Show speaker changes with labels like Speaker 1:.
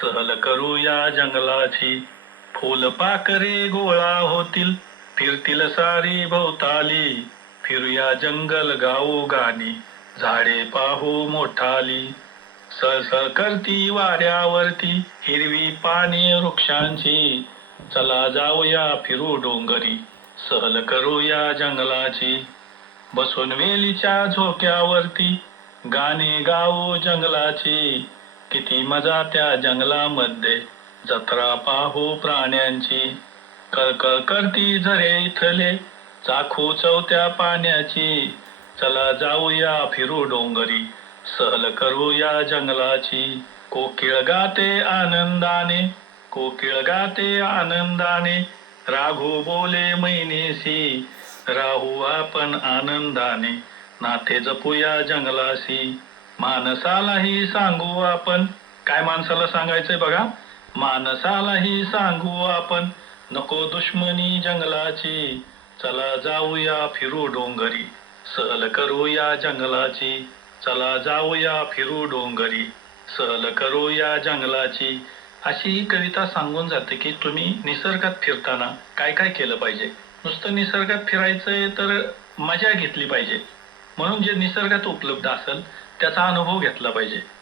Speaker 1: सहल करूया जंगलाची. फुलपाखरे गोळा होतील फिरतील सारी भोवताली. फिरूया जंगल गाऊ गाणी झाडे पाहू मोठाली. सळसळ करती वाऱ्यावरती हिरवी पाने वृक्षांची. चला जाऊया फिरू डोंगरी सहल करूया जंगलाची. बसून वेलीच्या झोक्यावरती गाणे गाऊ जंगलाची. किती मजा त्या जंगलामध्ये. जत्रा पाहू प्राण्यांची. कळकळ करती झरे इथले. चाखू चौथ्या पाण्याची. चला जाऊया फिरू डोंगरी. सहल करूया जंगलाची. कोकिळ गाते आनंदाने. कोकिळ गाते आनंदाने. राघू बोले मैनेसी राहू आपण आनंदाने. नाते जपूया जंगलाशी. माणसालाही सांगू आपण. काय माणसाला सांगायचंय बघा? माणसालाही सांगू आपण. नको दुश्मनी जंगलाची. चला जाऊया फिरू डोंगरी. सहल करूया जंगलाची. चला जाऊया फिरू डोंगरी. सहल करूया जंगलाची. अशी ही कविता सांगून जाते की तुम्ही निसर्गात फिरताना काय काय केलं पाहिजे? नुसतं निसर्गात फिरायचंय तर मजा घेतली पाहिजे. म्हणून जे निसर्गात उपलब्ध असेल त्याचा अनुभव घेतला पाहिजे.